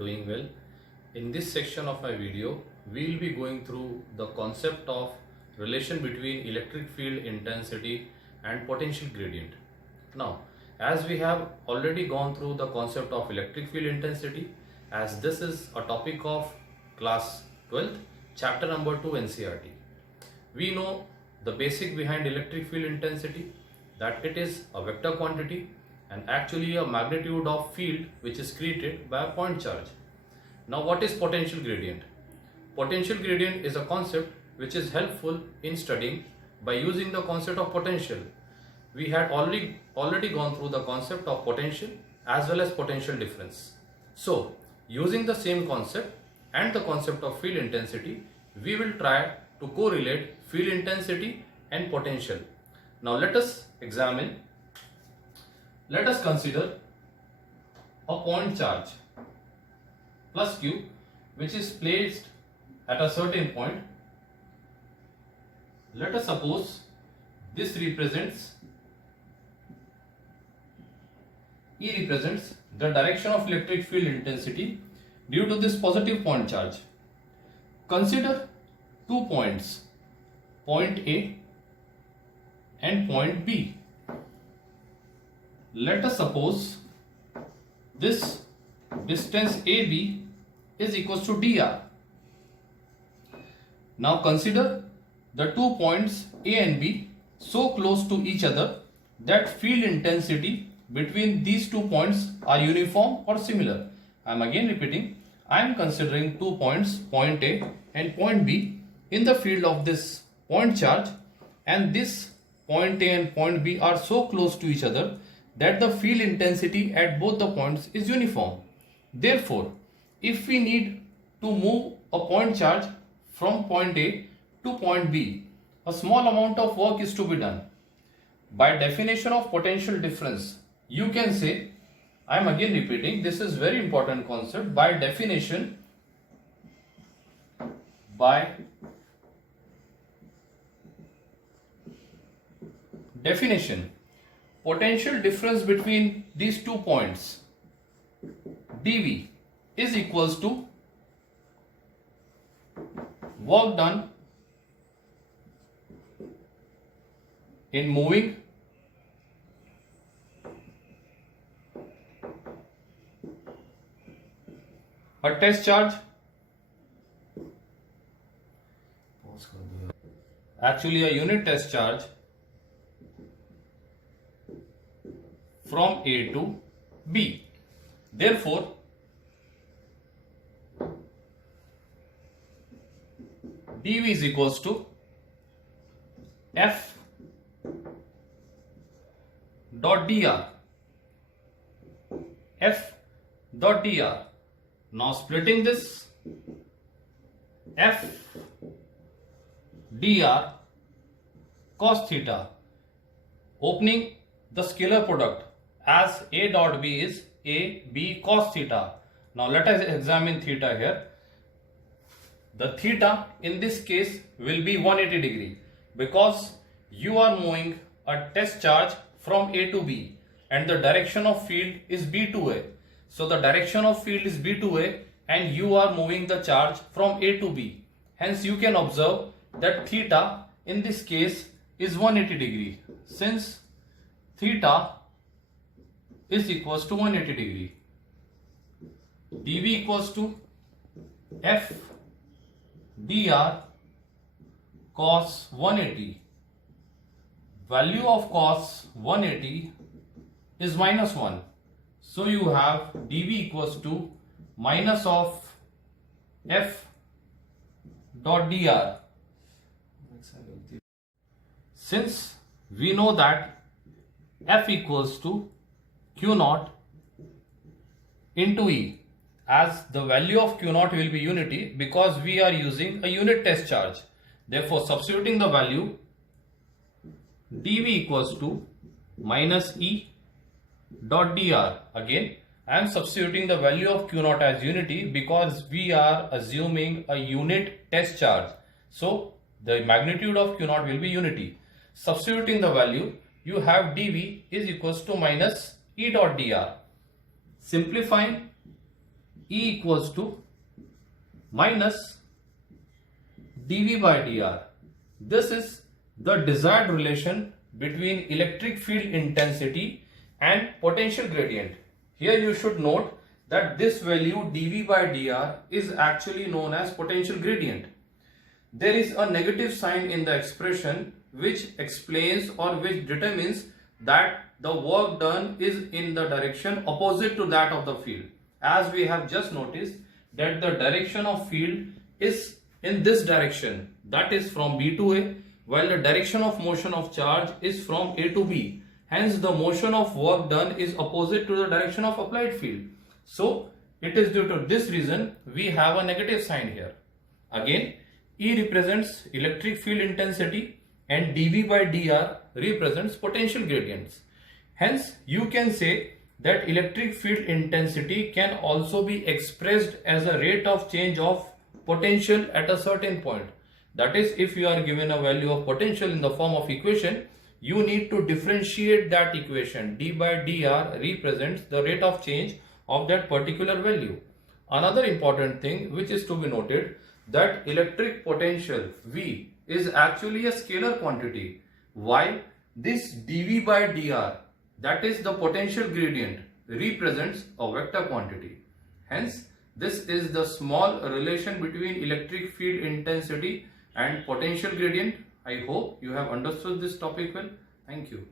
doing well. In this section of my video, we will be going through the concept of relation between electric field intensity and potential gradient. Now, as we have already gone through the concept of electric field intensity, as this is a topic of class 12th, chapter number 2 NCERT. We know the basic behind electric field intensity, that it is a vector quantity and actually a magnitude of field which is created by a point charge. Now what is potential gradient? Potential gradient is a concept which is helpful in studying by using the concept of potential. We had already gone through the concept of potential as well as potential difference. So using the same concept and the concept of field intensity, we will try to correlate field intensity and potential. Now let us consider a point charge plus q which is placed at a certain point. Let us suppose this represents the direction of electric field intensity due to this positive point charge. Consider 2 points, point A and point B. Let us suppose this distance AB is equals to dr. Now consider the 2 points A and B so close to each other that field intensity between these 2 points are uniform or similar. I am again repeating, I am considering 2 points, point A and point B, in the field of this point charge, and this point A and point B are so close to each other that the field intensity at both the points is uniform. Therefore, if we need to move a point charge from point A to point B, a small amount of work is to be done. By definition of potential difference, you can say, I am again repeating, this is very important concept. By definition, potential difference between these 2 points dV is equals to work done in moving a test charge, actually a unit test charge, from A to B. Therefore, dV is equals to F dot dr. F dot dr. Now splitting this, F dr cos theta, opening the scalar product as A dot B is A B cos theta. Now let us examine theta here. The theta in this case will be 180 degree because you are moving a test charge from A to B and the direction of field is B to A. So the direction of field is B to A and you are moving the charge from A to B. Hence you can observe that theta in this case is 180 degree, since theta is equals to 180 degree. dV equals to F dr cos 180. Value of cos 180 is minus 1. So you have dV equals to minus of F dot dr. Since we know that F equals to Q naught into E, as the value of Q naught will be unity because we are using a unit test charge. Therefore, substituting the value, dV equals to minus E dot dr. Again, I am substituting the value of Q naught as unity because we are assuming a unit test charge. So the magnitude of Q naught will be unity. Substituting the value, you have dV is equals to minus E dot dr. Simplifying, E equals to minus dV by dr. This is the desired relation between electric field intensity and potential gradient. Here you should note that this value dV by dr is actually known as potential gradient. There is a negative sign in the expression which explains or which determines that the work done is in the direction opposite to that of the field. As we have just noticed that the direction of field is in this direction, that is from B to A, while the direction of motion of charge is from A to B. Hence the motion of work done is opposite to the direction of applied field. So it is due to this reason we have a negative sign here. Again, E represents electric field intensity and dV by dr represents potential gradients. Hence you can say that electric field intensity can also be expressed as a rate of change of potential at a certain point. That is, if you are given a value of potential in the form of equation, you need to differentiate that equation. D by dr represents the rate of change of that particular value. Another important thing which is to be noted, that electric potential V is actually a scalar quantity, while this dV by dr, that is the potential gradient, represents a vector quantity. Hence, this is the small relation between electric field intensity and potential gradient. I hope you have understood this topic well. Thank you.